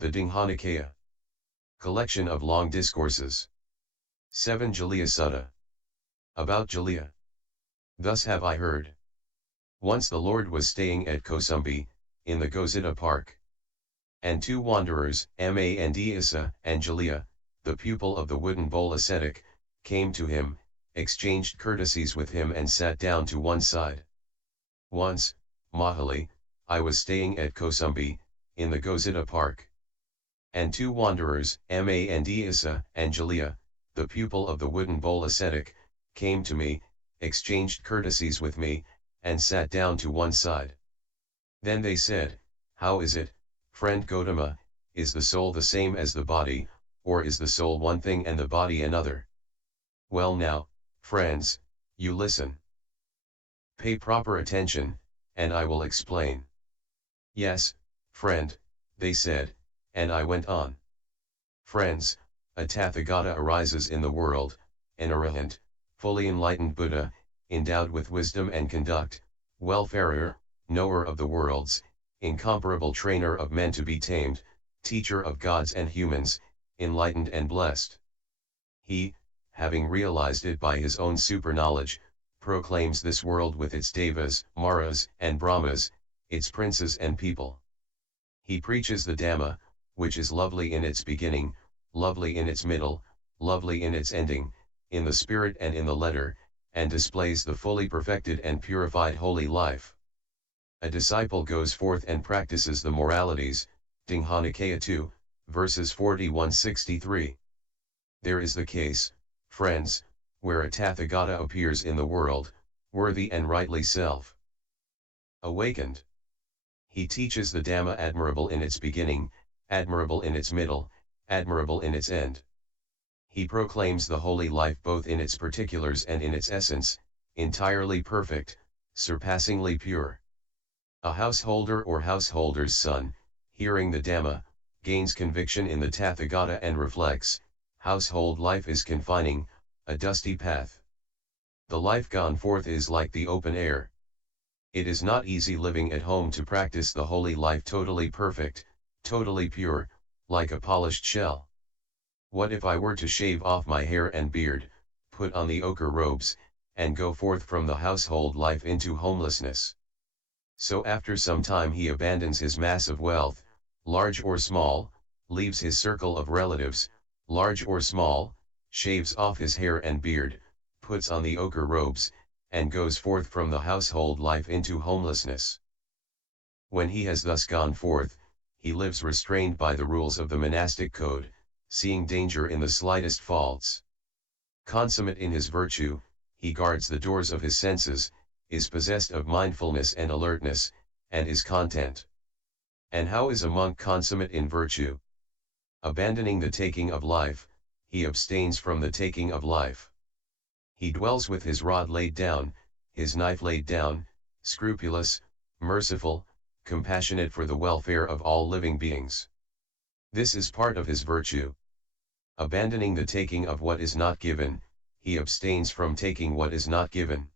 The Digha Nikaya. Collection of Long Discourses. 7 Jāliya Sutta. About Jāliya. Thus have I heard. Once the Lord was staying at Kosambi, in the Gosita Park. And two wanderers, Maha-parinibbana and Jāliya, the pupil of the wooden bowl ascetic, came to him, exchanged courtesies with him and sat down to one side. Once, Mahali, I was staying at Kosambi, in the Gosita Park. And two wanderers, Maha-parinibbana and Jāliya, the pupil of the wooden bowl ascetic, came to me, exchanged courtesies with me, and sat down to one side. Then they said, How is it, friend Gautama, is the soul the same as the body, or is the soul one thing and the body another? Well now, friends, you listen. Pay proper attention, and I will explain. Yes, friend, they said, and I went on. Friends, a Tathagata arises in the world, an arahant, fully enlightened Buddha, endowed with wisdom and conduct, welfarer, knower of the worlds, incomparable trainer of men to be tamed, teacher of gods and humans, enlightened and blessed. He, having realized it by his own superknowledge, proclaims this world with its devas, maras, and brahmas, its princes and people. He preaches the Dhamma, which is lovely in its beginning, lovely in its middle, lovely in its ending, in the spirit and in the letter, and displays the fully perfected and purified holy life. A disciple goes forth and practices the moralities, Digha Nikaya 2, verses 41-63. There is the case, friends, where a Tathagata appears in the world, worthy and rightly self-awakened. He teaches the Dhamma admirable in its beginning, admirable in its middle, admirable in its end. He proclaims the holy life both in its particulars and in its essence, entirely perfect, surpassingly pure. A householder or householder's son, hearing the Dhamma, gains conviction in the Tathagata and reflects, household life is confining, a dusty path. The life gone forth is like the open air. It is not easy living at home to practice the holy life totally perfect, totally pure, like a polished shell. What if I were to shave off my hair and beard, put on the ochre robes, and go forth from the household life into homelessness? So after some time he abandons his mass of wealth, large or small, leaves his circle of relatives, large or small, shaves off his hair and beard, puts on the ochre robes, and goes forth from the household life into homelessness. When he has thus gone forth, he lives restrained by the rules of the monastic code, seeing danger in the slightest faults. Consummate in his virtue, he guards the doors of his senses, is possessed of mindfulness and alertness, and is content. And how is a monk consummate in virtue? Abandoning the taking of life, he abstains from the taking of life. He dwells with his rod laid down, his knife laid down, scrupulous, merciful, compassionate for the welfare of all living beings. This is part of his virtue. Abandoning the taking of what is not given, he abstains from taking what is not given.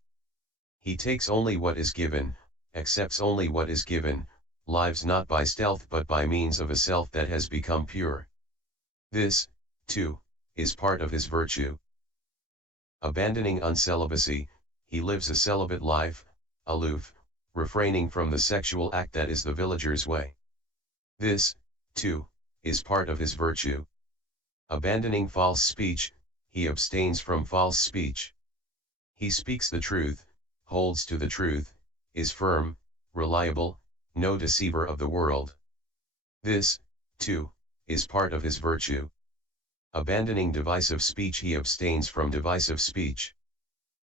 He takes only what is given, accepts only what is given, lives not by stealth but by means of a self that has become pure. This, too, is part of his virtue. Abandoning uncelibacy, he lives a celibate life, aloof, refraining from the sexual act that is the villager's way. This, too, is part of his virtue. Abandoning false speech, he abstains from false speech. He speaks the truth, holds to the truth, is firm, reliable, no deceiver of the world. This, too, is part of his virtue. Abandoning divisive speech, he abstains from divisive speech.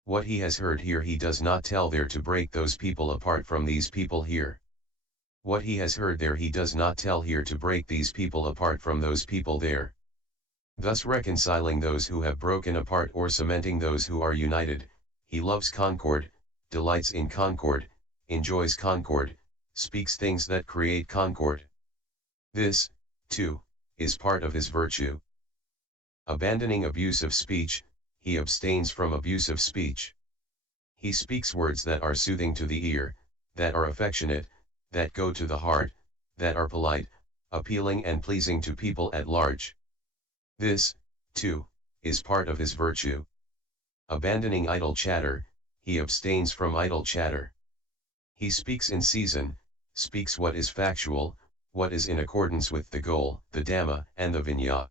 What he has heard here he does not tell there to break those people apart from these people here. What he has heard there he does not tell here to break these people apart from those people there. Thus reconciling those who have broken apart or cementing those who are united, he loves concord, delights in concord, enjoys concord, speaks things that create concord. This, too, is part of his virtue. Abandoning abusive speech, he abstains from abusive speech. He speaks words that are soothing to the ear, that are affectionate, that go to the heart, that are polite, appealing and pleasing to people at large. This, too, is part of his virtue. Abandoning idle chatter, he abstains from idle chatter. He speaks in season, speaks what is factual, what is in accordance with the goal, the Dhamma, and the Vinaya.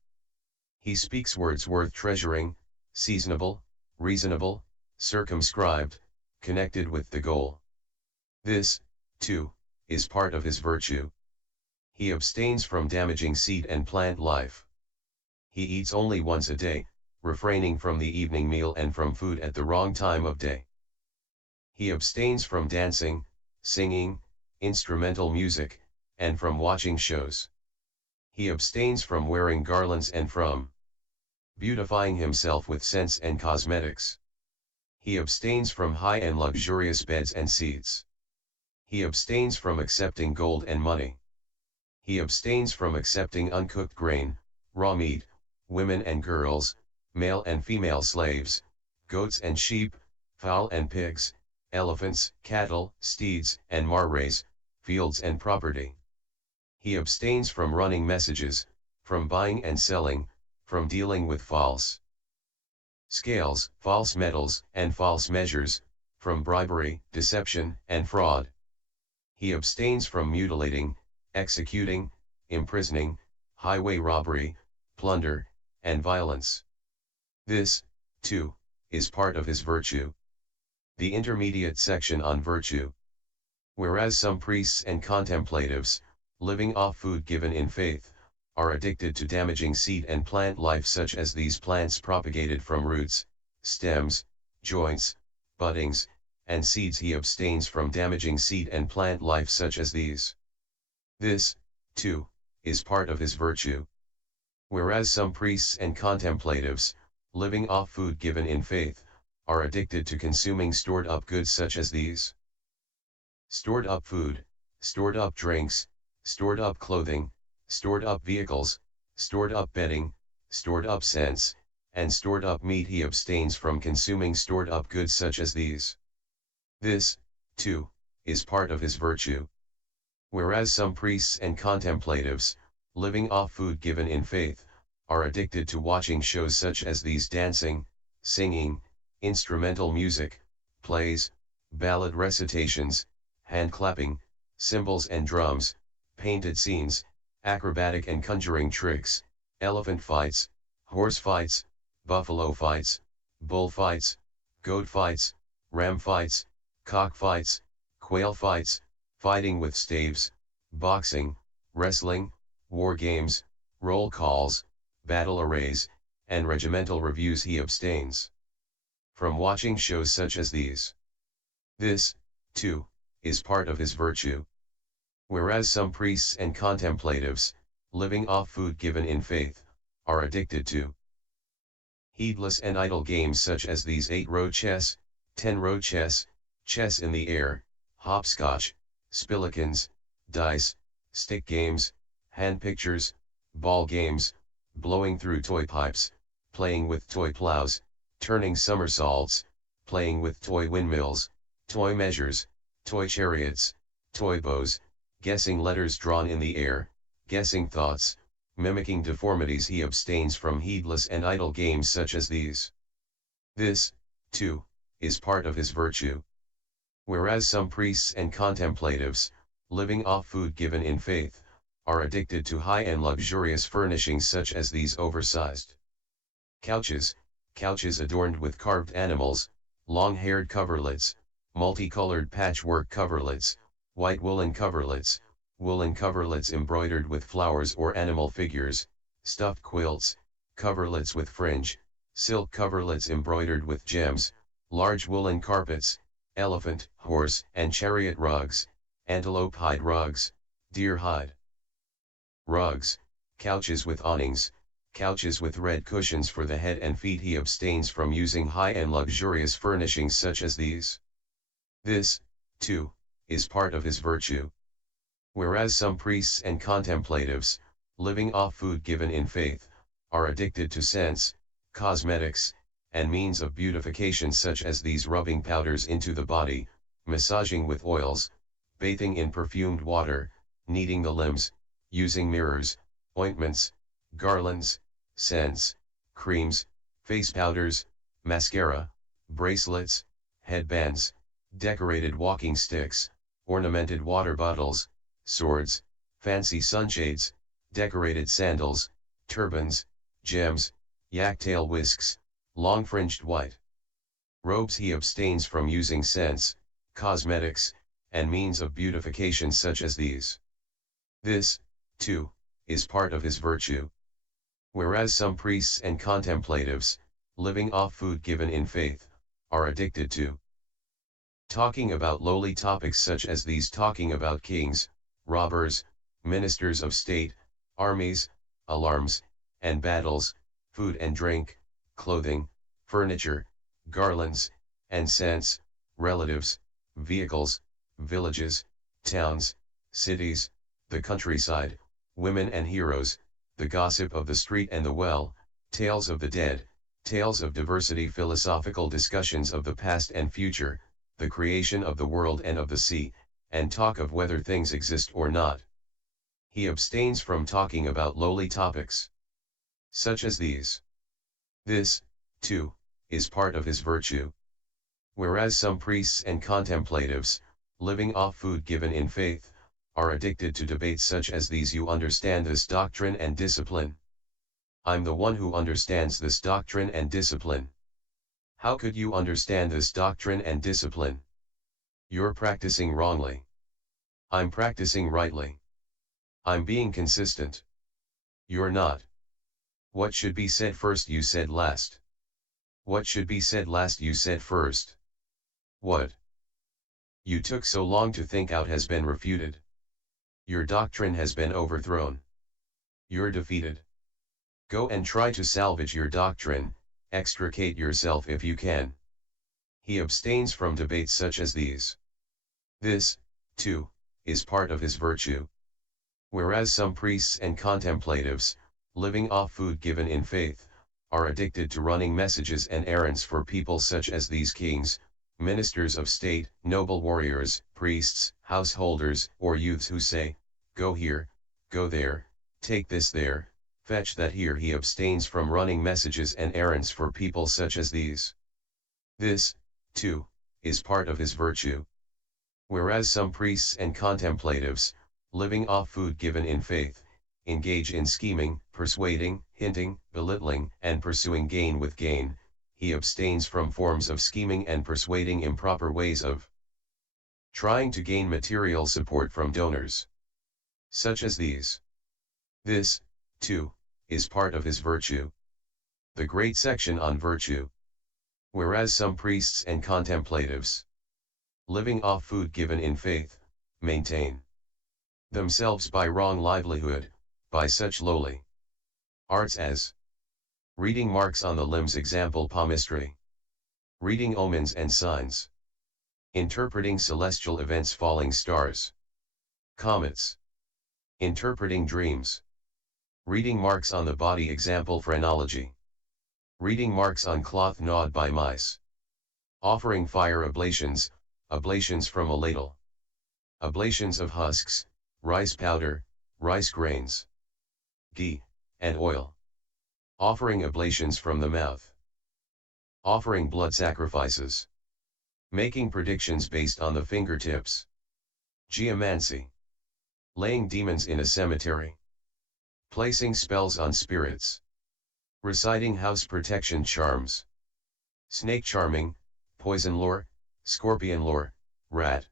He speaks words worth treasuring, seasonable, reasonable, circumscribed, connected with the goal. This, too, is part of his virtue. He abstains from damaging seed and plant life. He eats only once a day, refraining from the evening meal and from food at the wrong time of day. He abstains from dancing, singing, instrumental music, and from watching shows. He abstains from wearing garlands and from beautifying himself with scents and cosmetics. He abstains from high and luxurious beds and seats. He abstains from accepting gold and money. He abstains from accepting uncooked grain, raw meat, women and girls, male and female slaves, goats and sheep, fowl and pigs, elephants, cattle, steeds, and marais, fields and property. He abstains from running messages, from buying and selling, from dealing with false scales, false metals, and false measures, from bribery, deception, and fraud. He abstains from mutilating, executing, imprisoning, highway robbery, plunder, and violence. This, too, is part of his virtue. The intermediate section on virtue. Whereas some priests and contemplatives, living off food given in faith, are addicted to damaging seed and plant life such as these plants propagated from roots, stems, joints, buddings, and seeds, he abstains from damaging seed and plant life such as these. This, too, is part of his virtue. Whereas some priests and contemplatives, living off food given in faith, are addicted to consuming stored up goods such as these. Stored up food, stored up drinks, stored up clothing, stored up vehicles, stored up bedding, stored up scents, and stored up meat, he abstains from consuming stored up goods such as these. This, too, is part of his virtue. Whereas some priests and contemplatives, living off food given in faith, are addicted to watching shows such as these: dancing, singing, instrumental music, plays, ballad recitations, hand clapping, cymbals and drums, painted scenes, acrobatic and conjuring tricks, elephant fights, horse fights, buffalo fights, bull fights, goat fights, ram fights, cock fights, quail fights, fighting with staves, boxing, wrestling, war games, roll calls, battle arrays, and regimental reviews. He abstains from watching shows such as these. This, too, is part of his virtue. Whereas some priests and contemplatives, living off food given in faith, are addicted to heedless and idle games such as these: 8-row chess, 10-row chess, chess in the air, hopscotch, spillikins, dice, stick games, hand pictures, ball games, blowing through toy pipes, playing with toy plows, turning somersaults, playing with toy windmills, toy measures, toy chariots, toy bows, guessing letters drawn in the air, guessing thoughts, mimicking deformities. He abstains from heedless and idle games such as these. This, too, is part of his virtue. Whereas some priests and contemplatives, living off food given in faith, are addicted to high and luxurious furnishings such as these: oversized couches, couches adorned with carved animals, long-haired coverlets, multicolored patchwork coverlets, white woolen coverlets embroidered with flowers or animal figures, stuffed quilts, coverlets with fringe, silk coverlets embroidered with gems, large woolen carpets, elephant, horse, and chariot rugs, antelope hide rugs, deer hide rugs, couches with awnings, couches with red cushions for the head and feet. He abstains from using high and luxurious furnishings such as these. This, too, is part of his virtue. Whereas some priests and contemplatives, living off food given in faith, are addicted to scents, cosmetics, and means of beautification such as these: rubbing powders into the body, massaging with oils, bathing in perfumed water, kneading the limbs, using mirrors, ointments, garlands, scents, creams, face powders, mascara, bracelets, headbands, decorated walking sticks, ornamented water bottles, swords, fancy sunshades, decorated sandals, turbans, gems, yak-tail whisks, long-fringed white robes. He abstains from using scents, cosmetics, and means of beautification such as these. This, too, is part of his virtue. Whereas some priests and contemplatives, living off food given in faith, are addicted to talking about lowly topics such as these, talking about kings, robbers, ministers of state, armies, alarms, and battles, food and drink, clothing, furniture, garlands, and scents, relatives, vehicles, villages, towns, cities, the countryside, women and heroes, the gossip of the street and the well, tales of the dead, tales of diversity, philosophical discussions of the past and future, the creation of the world and of the sea, and talk of whether things exist or not. He abstains from talking about lowly topics such as these. This, too, is part of his virtue. Whereas some priests and contemplatives, living off food given in faith, are addicted to debates such as these. You understand this doctrine and discipline? I'm the one who understands this doctrine and discipline. How could you understand this doctrine and discipline? You're practicing wrongly. I'm practicing rightly. I'm being consistent. You're not. What should be said first you said last. What should be said last you said first. What you took so long to think out has been refuted. Your doctrine has been overthrown. You're defeated. Go and try to salvage your doctrine, extricate yourself if you can. He abstains from debates such as these. This, too, is part of his virtue. Whereas some priests and contemplatives, living off food given in faith, are addicted to running messages and errands for people such as these kings, ministers of state, noble warriors, priests, householders, or youths who say, go here, go there, take this there, fetch that here. He abstains from running messages and errands for people such as these. This, too, is part of his virtue. Whereas some priests and contemplatives, living off food given in faith, engage in scheming, persuading, hinting, belittling, and pursuing gain with gain, he abstains from forms of scheming and persuading, improper ways of trying to gain material support from donors such as these. This, too, is part of his virtue. The great section on virtue. Whereas some priests and contemplatives, living off food given in faith, maintain themselves by wrong livelihood, by such lowly arts as reading marks on the limbs, example palmistry, reading omens and signs, interpreting celestial events, falling stars, comets, interpreting dreams, reading marks on the body, example phrenology, reading marks on cloth gnawed by mice, offering fire oblations, oblations from a ladle, oblations of husks, rice powder, rice grains, ghee, and oil, offering oblations from the mouth, offering blood sacrifices, making predictions based on the fingertips, geomancy, laying demons in a cemetery, placing spells on spirits, reciting house protection charms, snake charming, poison lore, scorpion lore, rat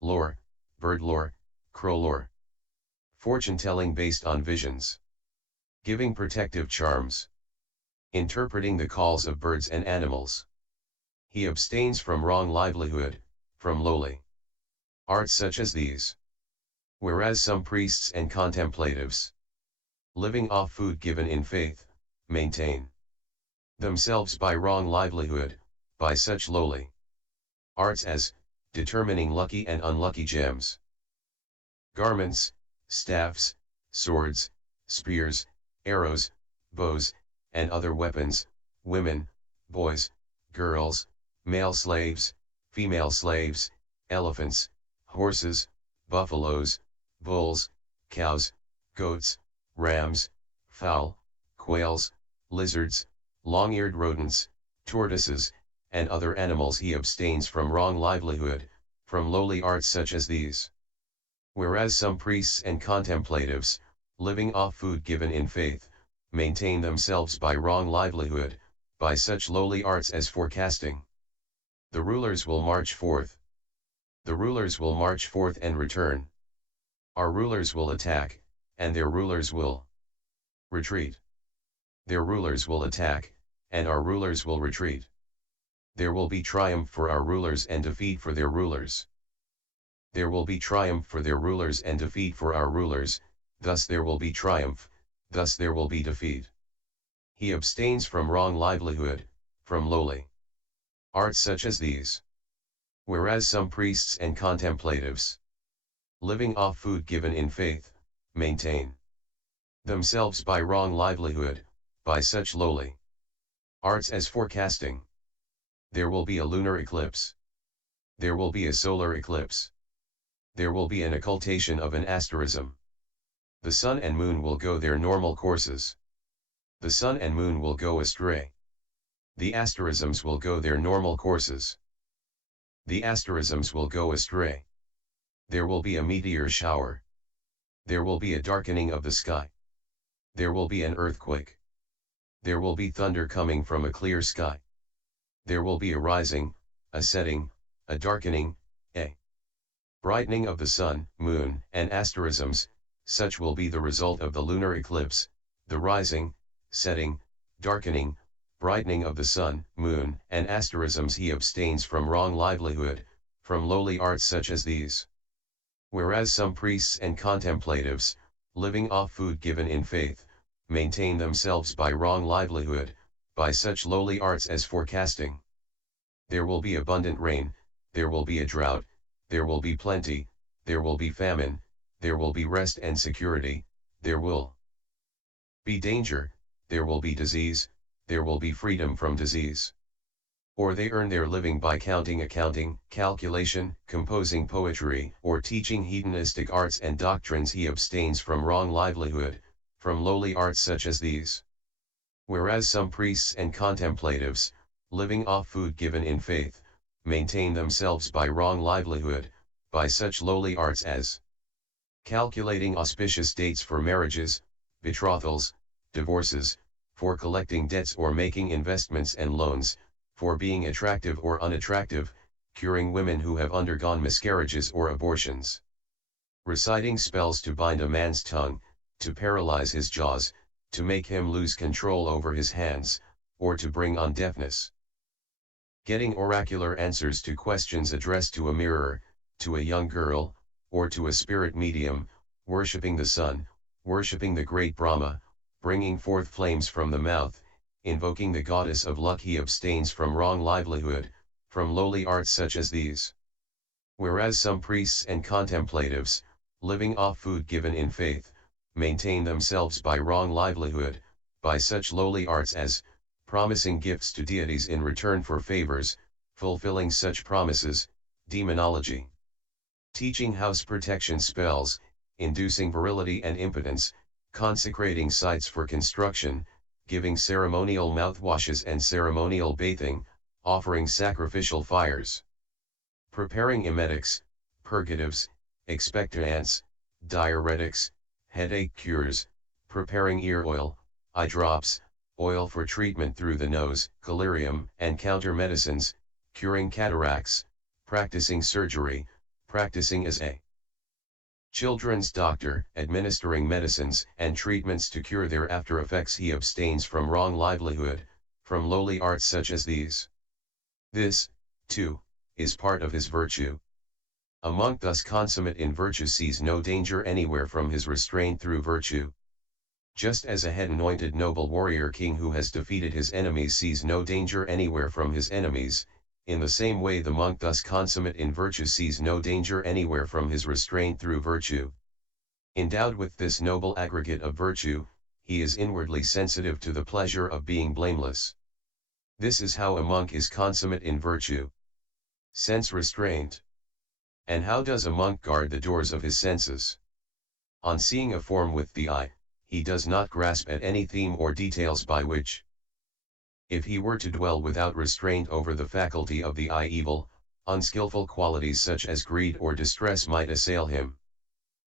lore, bird lore, crow lore, fortune-telling based on visions, giving protective charms, interpreting the calls of birds and animals. He abstains from wrong livelihood, from lowly arts such as these. Whereas some priests and contemplatives, living off food given in faith, maintain themselves by wrong livelihood, by such lowly arts as determining lucky and unlucky gems, garments, staffs, swords, spears, arrows, bows, and other weapons, women, boys, girls, male slaves, female slaves, elephants, horses, buffaloes, bulls, cows, goats, rams, fowl, quails, lizards, long-eared rodents, tortoises, and other animals he abstains from wrong livelihood, from lowly arts such as these. Whereas some priests and contemplatives, living off food given in faith, maintain themselves by wrong livelihood, by such lowly arts as forecasting. The rulers will march forth. The rulers will march forth and return. Our rulers will attack, and their rulers will retreat. Their rulers will attack, and our rulers will retreat. There will be triumph for our rulers and defeat for their rulers. There will be triumph for their rulers and defeat for our rulers, thus there will be triumph, thus there will be defeat. He abstains from wrong livelihood, from lowly arts such as these. Whereas some priests and contemplatives, living off food given in faith, maintain themselves by wrong livelihood, by such lowly arts as forecasting. There will be a lunar eclipse. There will be a solar eclipse. There will be an occultation of an asterism. The sun and moon will go their normal courses. The sun and moon will go astray. The asterisms will go their normal courses. The asterisms will go astray. There will be a meteor shower. There will be a darkening of the sky. There will be an earthquake. There will be thunder coming from a clear sky. There will be a rising, a setting, a darkening, a brightening of the sun, moon, and asterisms. Such will be the result of the lunar eclipse, the rising, setting, darkening, brightening of the sun, moon, and asterisms. He abstains from wrong livelihood, from lowly arts such as these. Whereas some priests and contemplatives, living off food given in faith, maintain themselves by wrong livelihood, by such lowly arts as forecasting. There will be abundant rain, there will be a drought, there will be plenty, there will be famine, there will be rest and security, there will be danger, there will be disease, there will be freedom from disease. Or they earn their living by accounting, calculation, composing poetry, or teaching hedonistic arts and doctrines. He abstains from wrong livelihood, from lowly arts such as these. Whereas some priests and contemplatives, living off food given in faith, maintain themselves by wrong livelihood, by such lowly arts as calculating auspicious dates for marriages, betrothals, divorces, for collecting debts or making investments and loans, for being attractive or unattractive, curing women who have undergone miscarriages or abortions, reciting spells to bind a man's tongue, to paralyze his jaws, to make him lose control over his hands, or to bring on deafness. Getting oracular answers to questions addressed to a mirror, to a young girl, or to a spirit medium, worshipping the sun, worshipping the great Brahma, bringing forth flames from the mouth, invoking the goddess of luck. He abstains from wrong livelihood, from lowly arts such as these. Whereas some priests and contemplatives, living off food given in faith, maintain themselves by wrong livelihood, by such lowly arts as promising gifts to deities in return for favors, fulfilling such promises, demonology, teaching house protection spells, inducing virility and impotence, consecrating sites for construction, giving ceremonial mouthwashes and ceremonial bathing, offering sacrificial fires, preparing emetics, purgatives, expectorants, diuretics, headache cures, preparing ear oil, eye drops, oil for treatment through the nose, collyrium and counter-medicines, curing cataracts, practicing surgery, practicing as a children's doctor, administering medicines and treatments to cure their after effects. He abstains from wrong livelihood, from lowly arts such as these. This, too, is part of his virtue. A monk thus consummate in virtue sees no danger anywhere from his restraint through virtue. Just as a head-anointed noble warrior king who has defeated his enemies sees no danger anywhere from his enemies, in the same way the monk thus consummate in virtue sees no danger anywhere from his restraint through virtue. Endowed with this noble aggregate of virtue, he is inwardly sensitive to the pleasure of being blameless. This is how a monk is consummate in virtue. Sense restraint. And how does a monk guard the doors of his senses? On seeing a form with the eye, he does not grasp at any theme or details by which. If he were to dwell without restraint over the faculty of the eye, evil, unskillful qualities such as greed or distress might assail him.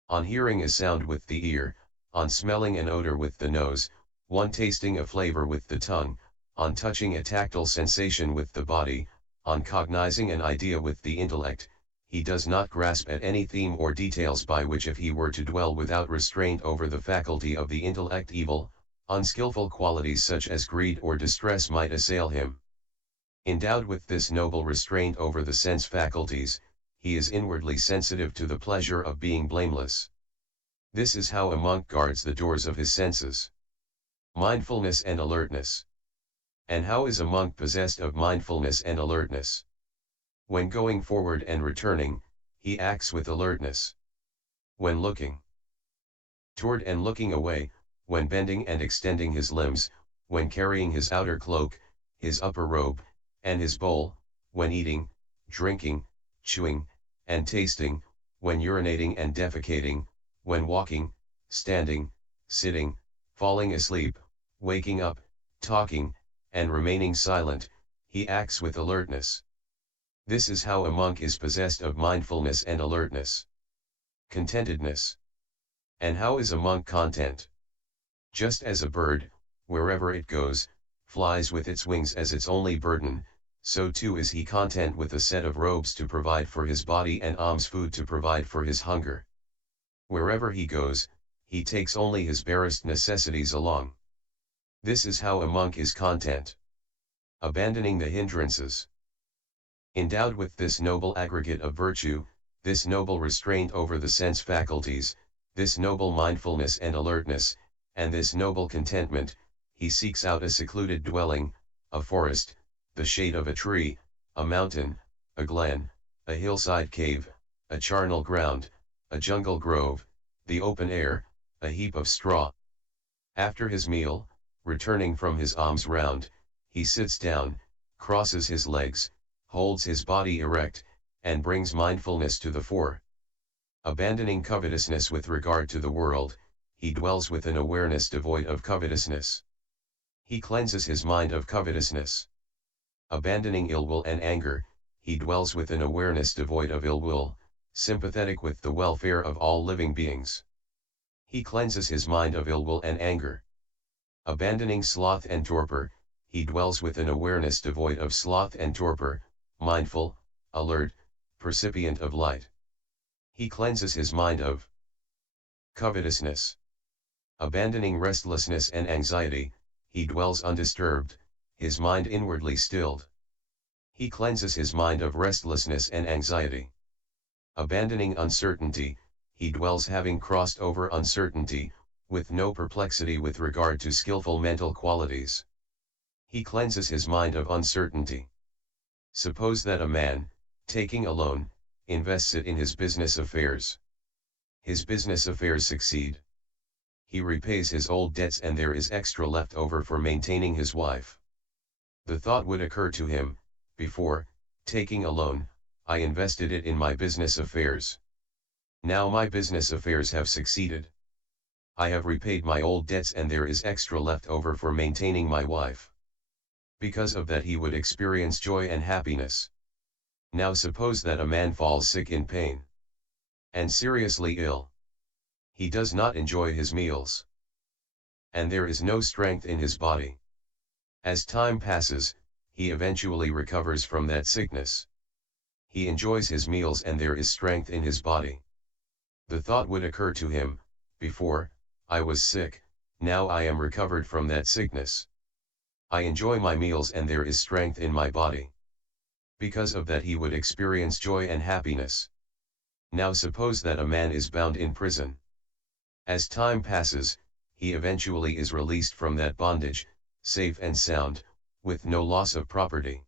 On hearing a sound with the ear, on smelling an odor with the nose, on tasting a flavor with the tongue, on touching a tactile sensation with the body, on cognizing an idea with the intellect, he does not grasp at any theme or details by which if he were to dwell without restraint over the faculty of the intellect, evil, unskillful qualities such as greed or distress might assail him. Endowed with this noble restraint over the sense faculties, he is inwardly sensitive to the pleasure of being blameless. This is how a monk guards the doors of his senses. Mindfulness and alertness. And how is a monk possessed of mindfulness and alertness? When going forward and returning, he acts with alertness. When looking toward and looking away, when bending and extending his limbs, when carrying his outer cloak, his upper robe, and his bowl, when eating, drinking, chewing, and tasting, when urinating and defecating, when walking, standing, sitting, falling asleep, waking up, talking, and remaining silent, he acts with alertness. This is how a monk is possessed of mindfulness and alertness. Contentedness. And how is a monk content? Just as a bird, wherever it goes, flies with its wings as its only burden, so too is he content with a set of robes to provide for his body and alms food to provide for his hunger. Wherever he goes, he takes only his barest necessities along. This is how a monk is content. Abandoning the hindrances. Endowed with this noble aggregate of virtue, this noble restraint over the sense faculties, this noble mindfulness and alertness, and this noble contentment, he seeks out a secluded dwelling, a forest, the shade of a tree, a mountain, a glen, a hillside cave, a charnel ground, a jungle grove, the open air, a heap of straw. After his meal, returning from his alms round, he sits down, crosses his legs, holds his body erect, and brings mindfulness to the fore. Abandoning covetousness with regard to the world, he dwells with an awareness devoid of covetousness. He cleanses his mind of covetousness. Abandoning ill will and anger, he dwells with an awareness devoid of ill will, sympathetic with the welfare of all living beings. He cleanses his mind of ill will and anger. Abandoning sloth and torpor, he dwells with an awareness devoid of sloth and torpor, mindful, alert, percipient of light. He cleanses his mind of covetousness. Abandoning restlessness and anxiety, he dwells undisturbed, his mind inwardly stilled. He cleanses his mind of restlessness and anxiety. Abandoning uncertainty, he dwells having crossed over uncertainty, with no perplexity with regard to skillful mental qualities. He cleanses his mind of uncertainty. Suppose that a man, taking a loan, invests it in his business affairs. His business affairs succeed. He repays his old debts and there is extra left over for maintaining his wife. The thought would occur to him, before, taking a loan, I invested it in my business affairs. Now my business affairs have succeeded. I have repaid my old debts and there is extra left over for maintaining my wife. Because of that he would experience joy and happiness. Now suppose that a man falls sick in pain. And seriously ill. He does not enjoy his meals. And there is no strength in his body. As time passes, he eventually recovers from that sickness. He enjoys his meals and there is strength in his body. The thought would occur to him, before, I was sick, now I am recovered from that sickness. I enjoy my meals and there is strength in my body. Because of that he would experience joy and happiness. Now suppose that a man is bound in prison. As time passes, he eventually is released from that bondage, safe and sound, with no loss of property.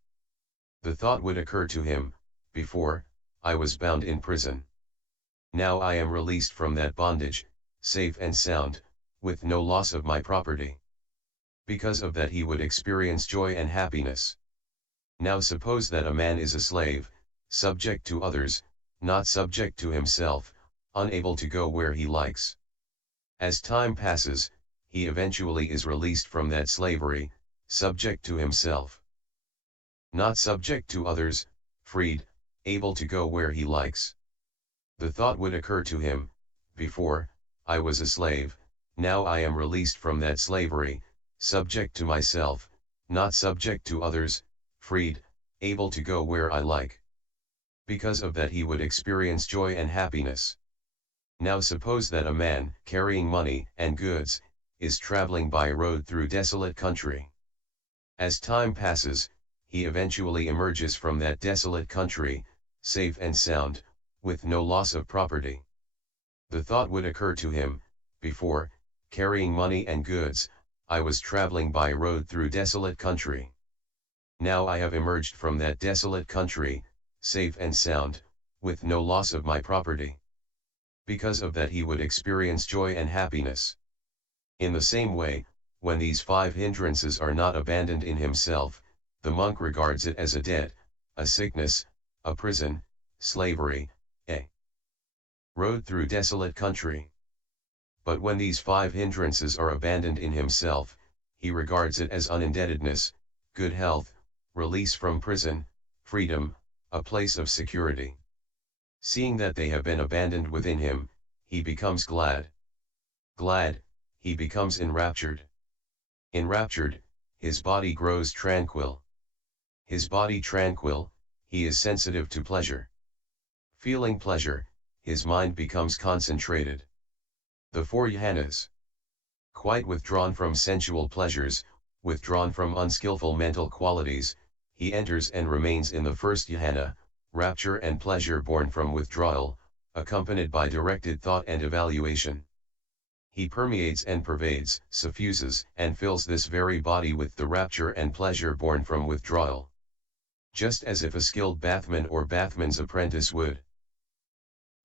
The thought would occur to him, before, I was bound in prison. Now I am released from that bondage, safe and sound, with no loss of my property. Because of that he would experience joy and happiness. Now suppose that a man is a slave, subject to others, not subject to himself, unable to go where he likes. As time passes, he eventually is released from that slavery, subject to himself. Not subject to others, freed, able to go where he likes. The thought would occur to him, before, I was a slave, now I am released from that slavery, subject to myself, not subject to others, freed, able to go where I like. Because of that he would experience joy and happiness. Now suppose that a man, carrying money and goods, is traveling by road through desolate country. As time passes, he eventually emerges from that desolate country, safe and sound, with no loss of property. The thought would occur to him, before, carrying money and goods, I was traveling by road through desolate country. Now I have emerged from that desolate country, safe and sound, with no loss of my property. Because of that he would experience joy and happiness. In the same way, when these 5 hindrances are not abandoned in himself, the monk regards it as a debt, a sickness, a prison, slavery, a road through desolate country. But when these 5 hindrances are abandoned in himself, he regards it as unindebtedness, good health, release from prison, freedom, a place of security. Seeing that they have been abandoned within him, he becomes glad. Glad, he becomes enraptured. Enraptured, his body grows tranquil. His body tranquil, he is sensitive to pleasure. Feeling pleasure, his mind becomes concentrated. The 4 jhanas. Quite withdrawn from sensual pleasures, withdrawn from unskillful mental qualities, he enters and remains in the first jhana, rapture and pleasure born from withdrawal, accompanied by directed thought and evaluation. He permeates and pervades, suffuses and fills this very body with the rapture and pleasure born from withdrawal. Just as if a skilled bathman or bathman's apprentice would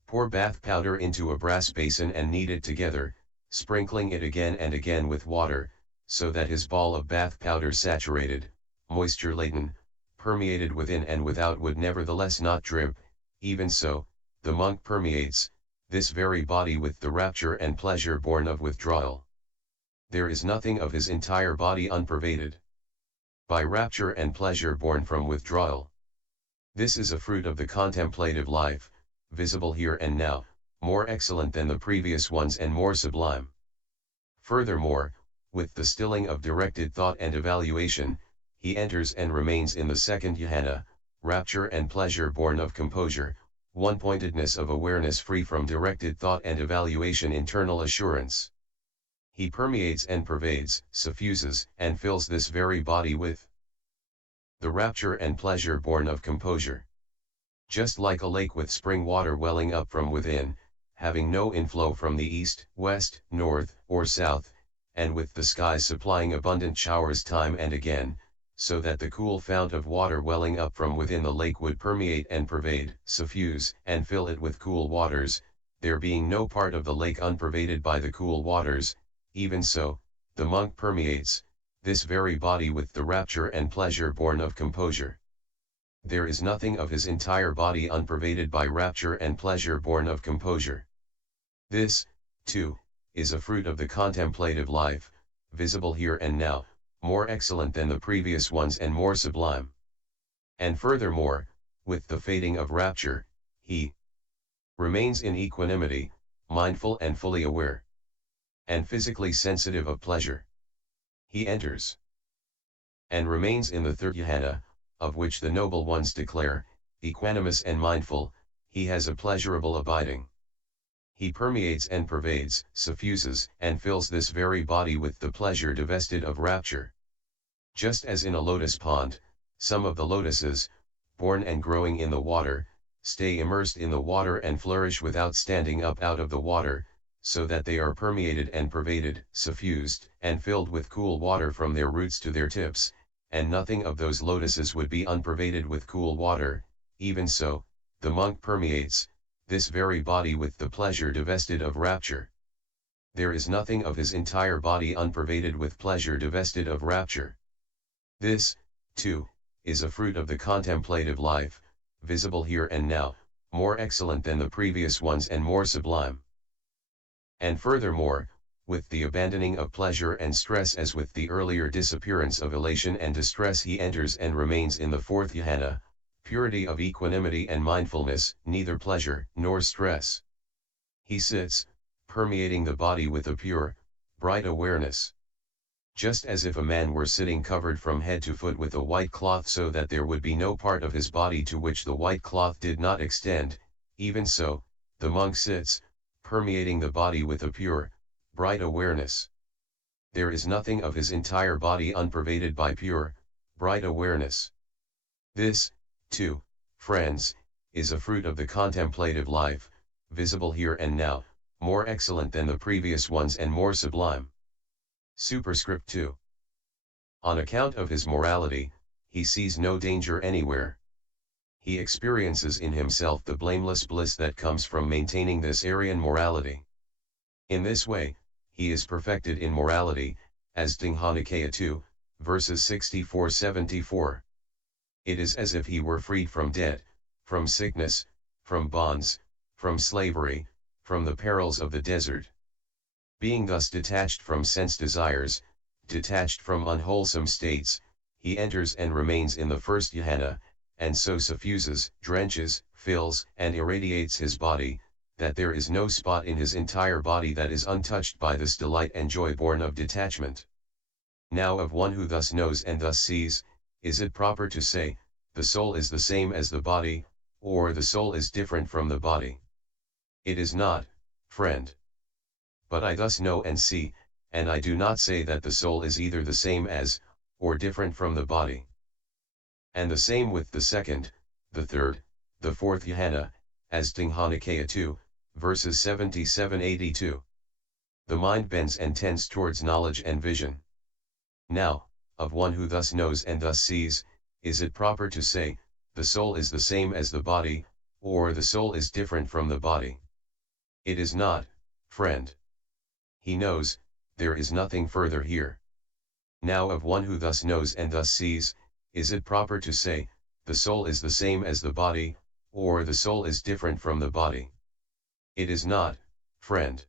pour bath powder into a brass basin and knead it together, sprinkling it again and again with water, so that his ball of bath powder saturated, moisture-laden, permeated within and without would nevertheless not drip, even so, the monk permeates this very body with the rapture and pleasure born of withdrawal. There is nothing of his entire body unpervaded by rapture and pleasure born from withdrawal. This is a fruit of the contemplative life, visible here and now, more excellent than the previous ones and more sublime. Furthermore, with the stilling of directed thought and evaluation, he enters and remains in the second jhana, rapture and pleasure born of composure, one-pointedness of awareness free from directed thought and evaluation, internal assurance. He permeates and pervades, suffuses and fills this very body with the rapture and pleasure born of composure. Just like a lake with spring water welling up from within, having no inflow from the east, west, north, or south, and with the skies supplying abundant showers time and again, so that the cool fount of water welling up from within the lake would permeate and pervade, suffuse, and fill it with cool waters, there being no part of the lake unpervaded by the cool waters, even so, the monk permeates this very body with the rapture and pleasure born of composure. There is nothing of his entire body unpervaded by rapture and pleasure born of composure. This, too, is a fruit of the contemplative life, visible here and now, more excellent than the previous ones and more sublime. And furthermore, with the fading of rapture, he remains in equanimity, mindful and fully aware, and physically sensitive of pleasure. He enters and remains in the third jhana, of which the noble ones declare, equanimous and mindful, he has a pleasurable abiding. He permeates and pervades, suffuses and fills this very body with the pleasure divested of rapture. Just as in a lotus pond, some of the lotuses, born and growing in the water, stay immersed in the water and flourish without standing up out of the water, so that they are permeated and pervaded, suffused, and filled with cool water from their roots to their tips, and nothing of those lotuses would be unpervaded with cool water, even so, the monk permeates this very body with the pleasure divested of rapture. There is nothing of his entire body unpervaded with pleasure divested of rapture. This, too, is a fruit of the contemplative life, visible here and now, more excellent than the previous ones and more sublime. And furthermore, with the abandoning of pleasure and stress as with the earlier disappearance of elation and distress he enters and remains in the fourth jhana, purity of equanimity and mindfulness, neither pleasure nor stress. He sits, permeating the body with a pure, bright awareness. Just as if a man were sitting covered from head to foot with a white cloth so that there would be no part of his body to which the white cloth did not extend, even so, the monk sits, permeating the body with a pure, bright awareness. There is nothing of his entire body unpervaded by pure, bright awareness. This, too, friends, is a fruit of the contemplative life, visible here and now, more excellent than the previous ones and more sublime. Superscript 2. On account of his morality, he sees no danger anywhere. He experiences in himself the blameless bliss that comes from maintaining this Aryan morality. In this way, he is perfected in morality, as Digha Nikaya 2, verses 64-74. It is as if he were freed from debt, from sickness, from bonds, from slavery, from the perils of the desert. Being thus detached from sense desires, detached from unwholesome states, he enters and remains in the first jhana, and so suffuses, drenches, fills, and irradiates his body, that there is no spot in his entire body that is untouched by this delight and joy born of detachment. Now of one who thus knows and thus sees, is it proper to say, the soul is the same as the body, or the soul is different from the body? It is not, friend. But I thus know and see, and I do not say that the soul is either the same as, or different from the body. And the same with the second, the third, the fourth jhana, as Digha Nikaya 2, verses 77-82. The mind bends and tends towards knowledge and vision. Now, of one who thus knows and thus sees, is it proper to say, the soul is the same as the body, or the soul is different from the body? It is not, friend. He knows, there is nothing further here. Now of one who thus knows and thus sees, is it proper to say, the soul is the same as the body, or the soul is different from the body? It is not, friend.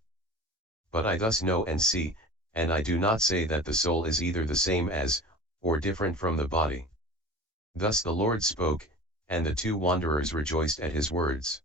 But I thus know and see, and I do not say that the soul is either the same as, or different from the body. Thus the Lord spoke, and the two wanderers rejoiced at his words.